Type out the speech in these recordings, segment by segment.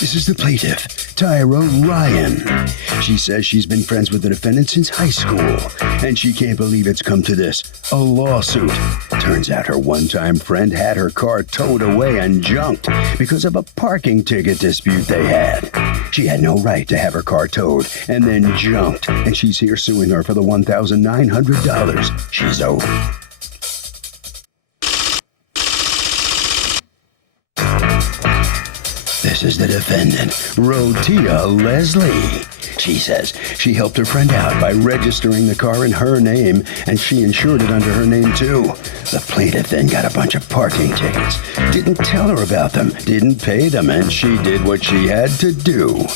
This is the plaintiff, Tyra Ryan. She says she's been friends with the defendant since high school, and she can't believe it's come to this, a lawsuit. Turns out her one-time friend had her car towed away and junked because of a parking ticket dispute they had. She had no right to have her car towed and then junked, and she's here suing her for the $1,900 she's owed. This is the defendant, Rotia Leslie. She says she helped her friend out by registering the car in her name, and she insured it under her name too. The plaintiff then got a bunch of parking tickets, didn't tell her about them, didn't pay them, and she did what she had to do.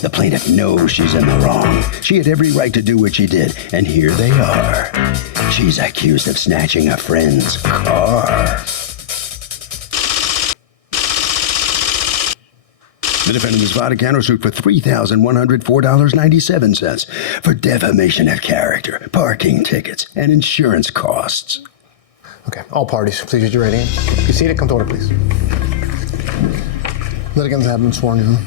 The plaintiff knows she's in the wrong. She had every right to do what she did, and here they are. She's accused of snatching a friend's car. The defendant was filed a countersuit for $3,104.97 for defamation of character, parking tickets, and insurance costs. Okay, all parties, please use your right hand. Be seated, come to order, please. Litigants have been sworn in.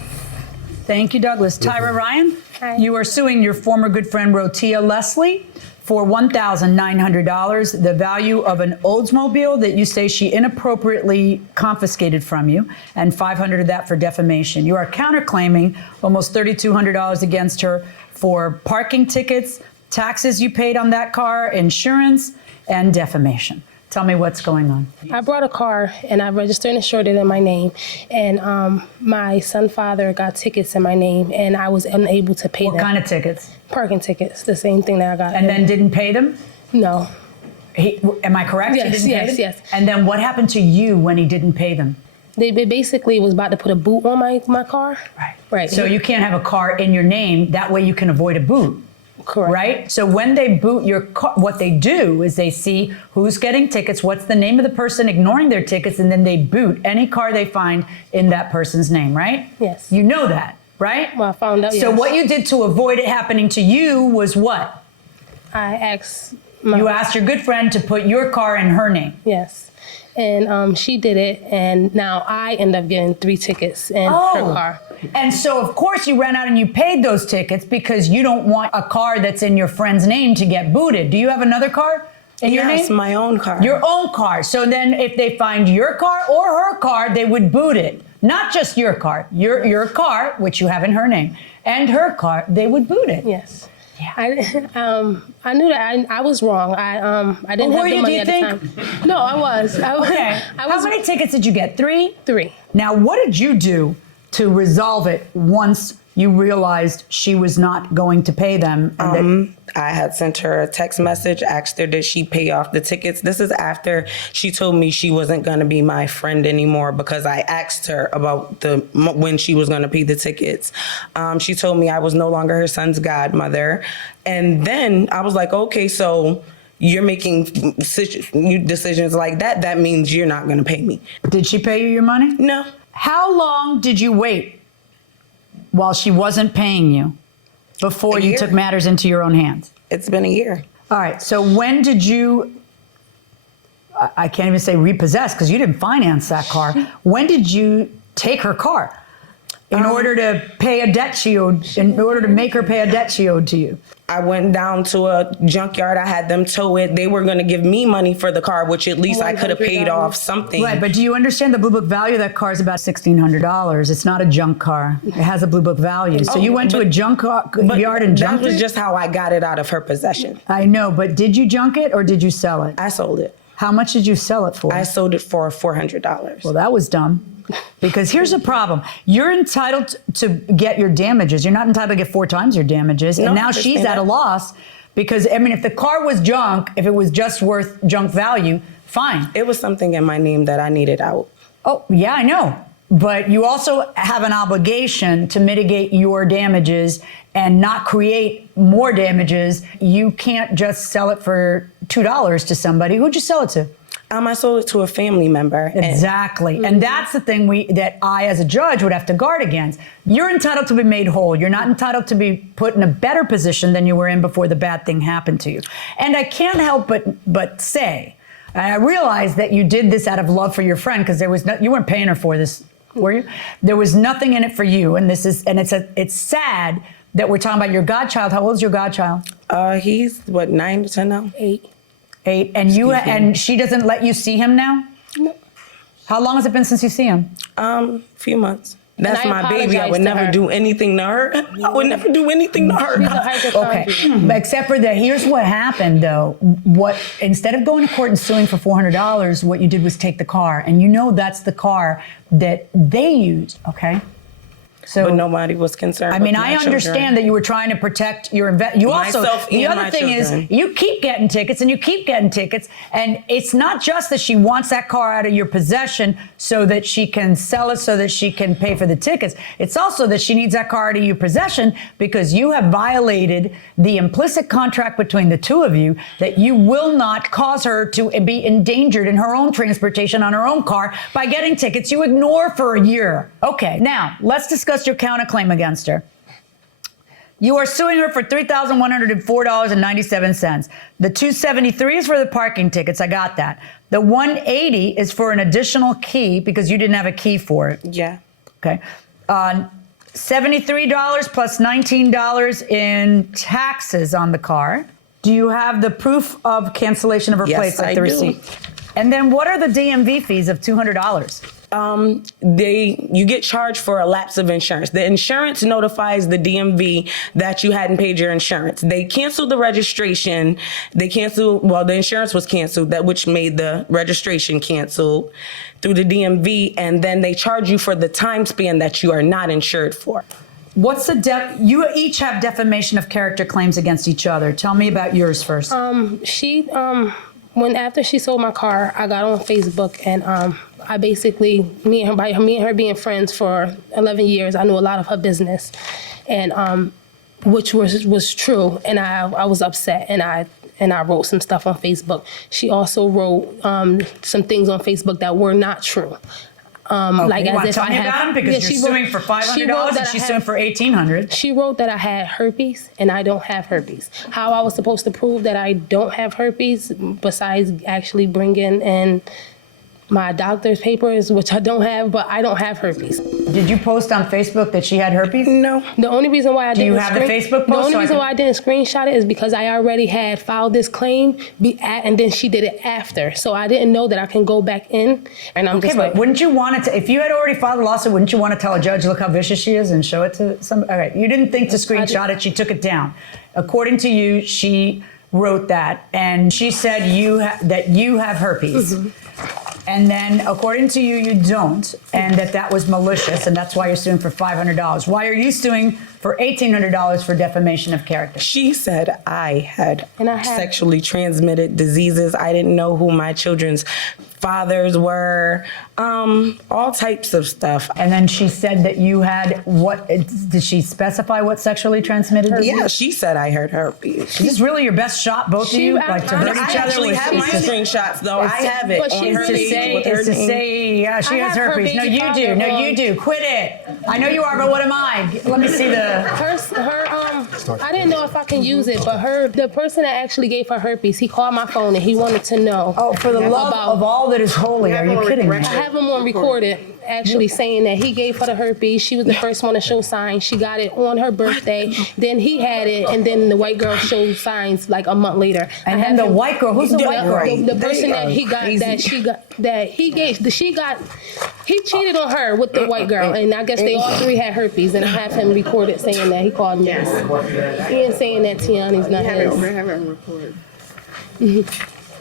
Thank you, Douglas. Tyra Ryan, Hi. You are suing your former good friend Rotia Leslie for $1,900, the value of an Oldsmobile that you say she inappropriately confiscated from you, and $500 of that for defamation. You are counterclaiming almost $3,200 against her for parking tickets, taxes you paid on that car, insurance, and defamation. Tell me what's going on. I brought a car and I registered and insured it in my name. And my son's father got tickets in my name and I was unable to pay them. What kind of tickets? Parking tickets, the same thing that I got. And then didn't pay them? No. Am I correct? Yes, He didn't pay them? yes. And then what happened to you when he didn't pay them? They basically was about to put a boot on my car. Right. So you can't have a car in your name. That way you can avoid a boot. Correct. Right? So when they boot your car, what they do is they see who's getting tickets, what's the name of the person ignoring their tickets, and then they boot any car they find in that person's name, right? Yes. You know that, right? Well, I found out, So yes. what you did to avoid it happening to you was what? I asked You asked your good friend to put your car in her name. Yes. And she did it, and now I end up getting 3 tickets in her car. And so, of course, you ran out and you paid those tickets because you don't want a car that's in your friend's name to get booted. Do you have another car in your name? Yes, my own car. Your own car. So then if they find your car or her car, they would boot it. Not just your car. Your car, which you have in her name, and her car, they would boot it. Yes. Yeah. I knew that I was wrong. I didn't have the money at the time. No, I was. Okay. How many tickets did you get? 3? 3. Now, what did you do to resolve it once you realized she was not going to pay them? And I had sent her a text message, asked her, did she pay off the tickets? This is after she told me she wasn't going to be my friend anymore because I asked her about when she was going to pay the tickets. She told me I was no longer her son's godmother. And then I was like, okay, so you're making decisions like that. That means you're not going to pay me. Did she pay you your money? No. How long did you wait while she wasn't paying you before you took matters into your own hands? It's been a year. All right. So when did you, I can't even say repossess because you didn't finance that car. When did you take her car in order to pay a debt she owed, in order to make her pay a debt she owed to you? I went down to a junkyard. I had them tow it. They were going to give me money for the car, which at least I could have paid off something. Right, but do you understand the Blue Book value of that car is about $1,600. It's not a junk car. It has a Blue Book value. So you went to a junk yard and junked it? That was just how I got it out of her possession. I know, but did you junk it or did you sell it? I sold it. How much did you sell it for? I sold it for $400. Well, that was dumb. Because here's the problem. You're entitled to get your damages. You're not entitled to get 4 times your damages. No, and now I she's understand at a that. loss because, I mean, if the car was junk, if it was just worth junk value, fine. It was something in my name that I needed out. Oh, yeah, I know. But you also have an obligation to mitigate your damages and not create more damages. You can't just sell it for $2 to somebody. Who'd you sell it to? I sold it to a family member. Exactly. And that's the thing that I, as a judge, would have to guard against. You're entitled to be made whole. You're not entitled to be put in a better position than you were in before the bad thing happened to you. And I can't help but say, and I realize that you did this out of love for your friend because you weren't paying her for this Were you? There was nothing in it for you, and it's sad that we're talking about your godchild. How old is your godchild? He's what, 9 to 10 now? 8. 8, and she doesn't let you see him now? No. How long has it been since you see him? Few months. That's I my baby. I apologize would to never her. do anything to her. I would never do anything to her. She's a hypochondriac. Okay, except for that, here's what happened though. Instead of going to court and suing for $400, what you did was take the car, and you know that's the car that they used. Okay. So, But nobody was concerned. I mean, with my I understand children. that you were trying to protect your You also, Myself the and other my thing children. is, you keep getting tickets and you keep getting tickets, and it's not just that she wants that car out of your possession so that she can sell it, so that she can pay for the tickets. It's also that she needs that car out of your possession because you have violated the implicit contract between the two of you that you will not cause her to be endangered in her own transportation on her own car by getting tickets you ignore for a year. Okay, now let's discuss your counterclaim against her. You are suing her for $3,104.97. The $273 is for the parking tickets. I got that. The $180 is for an additional key because you didn't have a key for it. Yeah. Okay. $73 plus $19 in taxes on the car. Do you have the proof of cancellation of her Yes, plates, like I the do. receipt? And then what are the DMV fees of $200? You get charged for a lapse of insurance. The insurance notifies the DMV that you hadn't paid your insurance. They canceled the registration. The insurance was canceled, which made the registration canceled through the DMV, and then they charge you for the time span that you are not insured for. What's the you each have defamation of character claims against each other. Tell me about yours first. After she sold my car, I got on Facebook and I basically, me and her being friends for 11 years, I knew a lot of her business, and which was true, and I was upset, and I wrote some stuff on Facebook. She also wrote some things on Facebook that were not true. Like you as want to if tell I me had, about them? Because you're suing for $500 and she's suing for $1,800. She wrote that I had herpes and I don't have herpes. How I was supposed to prove that I don't have herpes besides actually bringing in my doctor's papers, which I don't have, but I don't have herpes. Did you post on Facebook that she had herpes? No. The only reason why I didn't you have the Facebook post The only so I reason can- why I didn't screenshot it is because I already had filed this claim, and then she did it after. So I didn't know that I can go back in, and I'm Okay, just but like, wouldn't you want to, if you had already filed a lawsuit, wouldn't you want to tell a judge, look how vicious she is and show it to some, all right, you didn't think to screenshot it, she took it down. According to you, she wrote that, and she said that you have herpes. Mm-hmm. And then, according to you, you don't, and that was malicious, and that's why you're suing for $500. Why are you suing for $1,800 for defamation of character? She said I had had sexually transmitted diseases. I didn't know who my children's fathers were, all types of stuff. And then she said that you had did she specify what sexually transmitted disease? Yeah, she said I had herpes. Is this really your best shot, both of you? Like to hurt I each other? actually with have my pieces? screenshots, though. I have it but on she her really page with her Is to name. say, yeah, she I has have her herpes. No, baby you father do. No, on. you do. Quit it. I know you are, but what am I? Let me see the. I didn't know if I can use it, but the person that actually gave her herpes, he called my phone and he wanted to know. Oh, for the love of all that is holy, are you kidding me? I have him on recorded actually saying that he gave her the herpes. She was the first one to show signs. She got it on her birthday. Then he had it, and then the white girl showed signs like a month later. And then the white girl, who's the white girl? The person that he got, he cheated on her with the white girl, and I guess they all three had herpes. And I have him recorded saying that he called me. He ain't saying that Tiani's not his.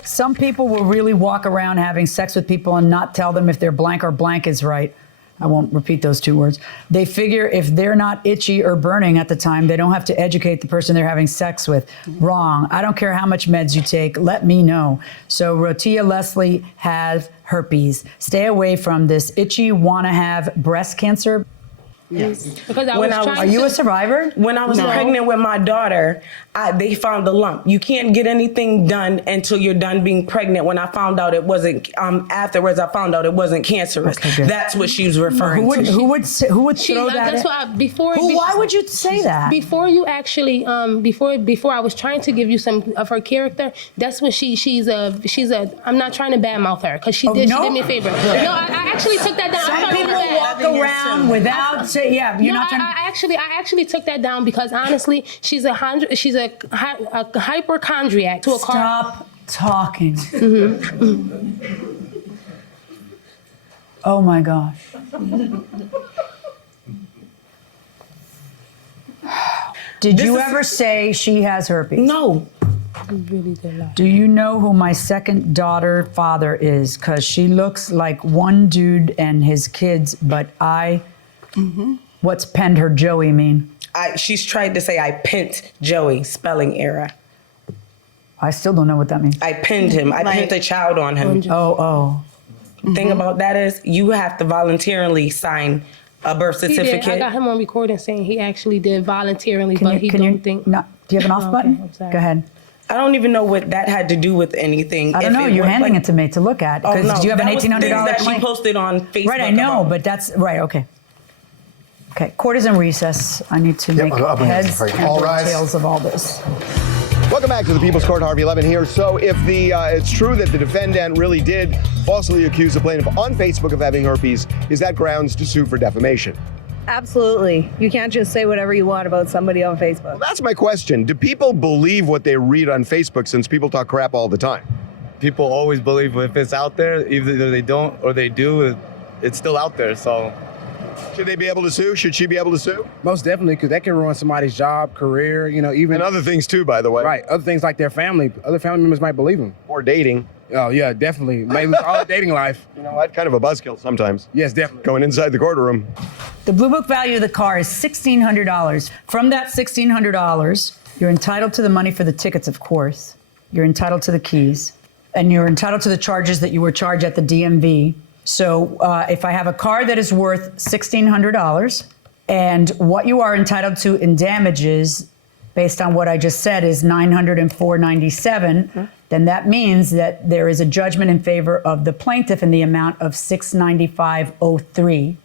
Some people will really walk around having sex with people and not tell them if they're blank or blank is right. I won't repeat those two words. They figure if they're not itchy or burning at the time, they don't have to educate the person they're having sex with. Wrong. I don't care how much meds you take. Let me know. So Rotia Leslie has herpes. Stay away from this itchy, want to have breast cancer. Yes. Because I When was I was- trying Are you to, a survivor? When I was pregnant with my daughter, they found a lump. You can't get anything done until you're done being pregnant. When I found out it wasn't, afterwards I found out it wasn't cancerous. Okay, good. That's what she was referring to. Who would throw that? that's in? why before. Why would you say that? Before you actually, before I was trying to give you some of her character, that's what she's a. I'm not trying to badmouth her because she did me a favor. No, I actually took that down. I Some thought it was people bad. walk around without saying, yeah, you're No, not trying. I actually took that down because honestly, she's a hypochondriac to a car. Stop talking. Oh my gosh. Did you ever say she has herpes? No. Really did lie. Do you know who my second daughter father is? Because she looks like one dude and his kids, but what's penned her Joey mean? She's tried to say I pent Joey, spelling error. I still don't know what that means. I pinned him. I pinned a child on him. Oh. Thing about that is you have to voluntarily sign a birth He did. certificate. I got him on recording saying he actually did voluntarily, but he Can you don't think. not? Do you have an off Okay, button? I'm sorry. Go ahead. I don't even know what that had to do with anything. I don't know. You're handing it to me to look at. Because do you have an that was $1,800 things that claim? she posted on Facebook. Right, I know, about. but that's right. Okay. Okay. Court is in recess. I need to make I'll bring it heads for you. and All rise. tails of all this. Welcome back to the People's Court. Harvey Levin here. So if it's true that the defendant really did falsely accuse the plaintiff on Facebook of having herpes, is that grounds to sue for defamation? Absolutely. You can't just say whatever you want about somebody on Facebook. Well, that's my question. Do people believe what they read on Facebook, since people talk crap all the time? People always believe if it's out there, either they don't or they do, it's still out there. So Should they be able to sue? Should she be able to sue? Most definitely, because that can ruin somebody's job, career, even And other things too, by the way. right, other things like their family. Other family members might believe them. Or dating. Oh yeah, definitely. May lose all their dating life. You know what? Kind of a buzzkill sometimes. Yes, definitely. Going inside the courtroom. The Blue Book value of the car is $1,600. From that $1,600, you're entitled to the money for the tickets, of course. You're entitled to the keys. And you're entitled to the charges that you were charged at the DMV. So if I have a car that is worth $1,600 and what you are entitled to in damages, based on what I just said, is $904.97, then that means that there is a judgment in favor of the plaintiff in the amount of $695.03.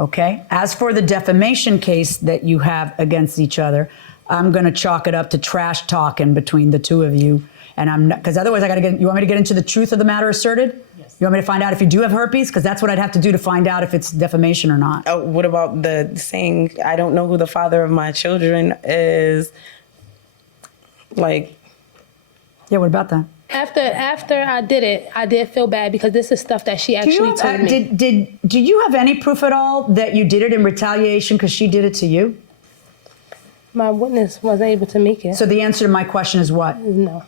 Okay? As for the defamation case that you have against each other, I'm going to chalk it up to trash talking between the two of you. And I'm not, because otherwise I got to get, you want me to get into the truth of the matter asserted? Yes. You want me to find out if you do have herpes? Because that's what I'd have to do to find out if it's defamation or not. Oh, what about the saying, I don't know who the father of my children is? Like, Yeah, what about that? After I did it, I did feel bad because this is stuff that she Do you actually have, told me. do you have any proof at all that you did it in retaliation because she did it to you? My witness wasn't able to make it. So the answer to my question is what? No.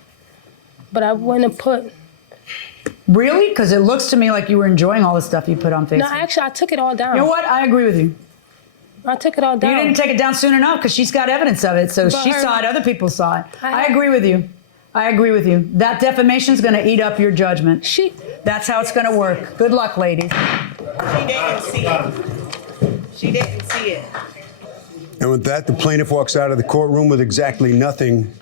But I wouldn't put. Really? Because it looks to me like you were enjoying all the stuff you put on Facebook. No, actually, I took it all down. You know what? I agree with you. I took it all down. You didn't take it down soon enough because she's got evidence of it. So But she her- saw it, other people saw it. I I- agree with you. I agree with you. That defamation's going to eat up your judgment. That's how it's going to work. Good luck, ladies. she didn't see it. She didn't see it. And with that, the plaintiff walks out of the courtroom with exactly nothing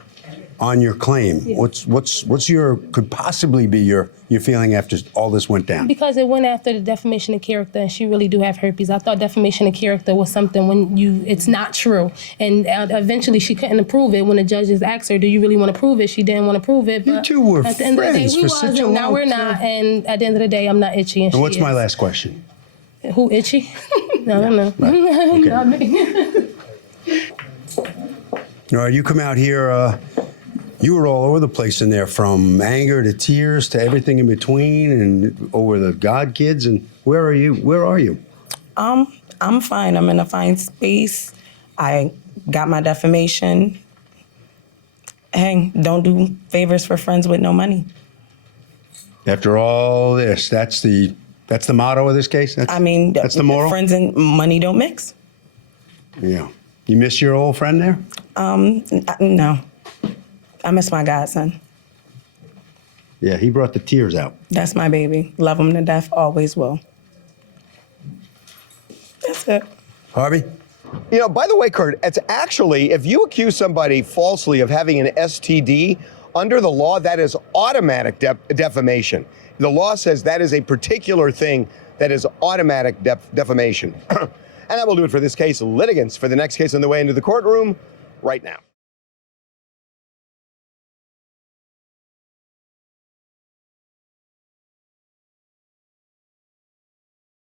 on your claim. What's your, could possibly be your feeling after all this went down? Because it went after the defamation of character, and she really do have herpes. I thought defamation of character was something when it's not true. And eventually she couldn't prove it when the judges asked her, do you really want to prove it? She didn't want to prove it. You But two were at the end of the day, friends we for was, such a and now long we're not. time. And at the end of the day, I'm not itchy, and And what's she my is. last question? Who itchy? No, I don't know. Okay. Not me. All right, you come out here, you were all over the place in there, from anger to tears to everything in between, and over the God kids. And where are you? Where are you? I'm fine. I'm in a fine space. I got my defamation. Hey, don't do favors for friends with no money. After all this, that's the motto of this case? That's the moral? Friends and money don't mix. Yeah. You miss your old friend there? No. I miss my godson. Yeah, he brought the tears out. That's my baby. Love him to death, always will. That's it. Harvey? You know, by the way, Kurt, it's actually, if you accuse somebody falsely of having an STD, under the law, that is automatic defamation. The law says that is a particular thing that is automatic defamation. And that will do it for this case. Litigants for the next case on the way into the courtroom right now.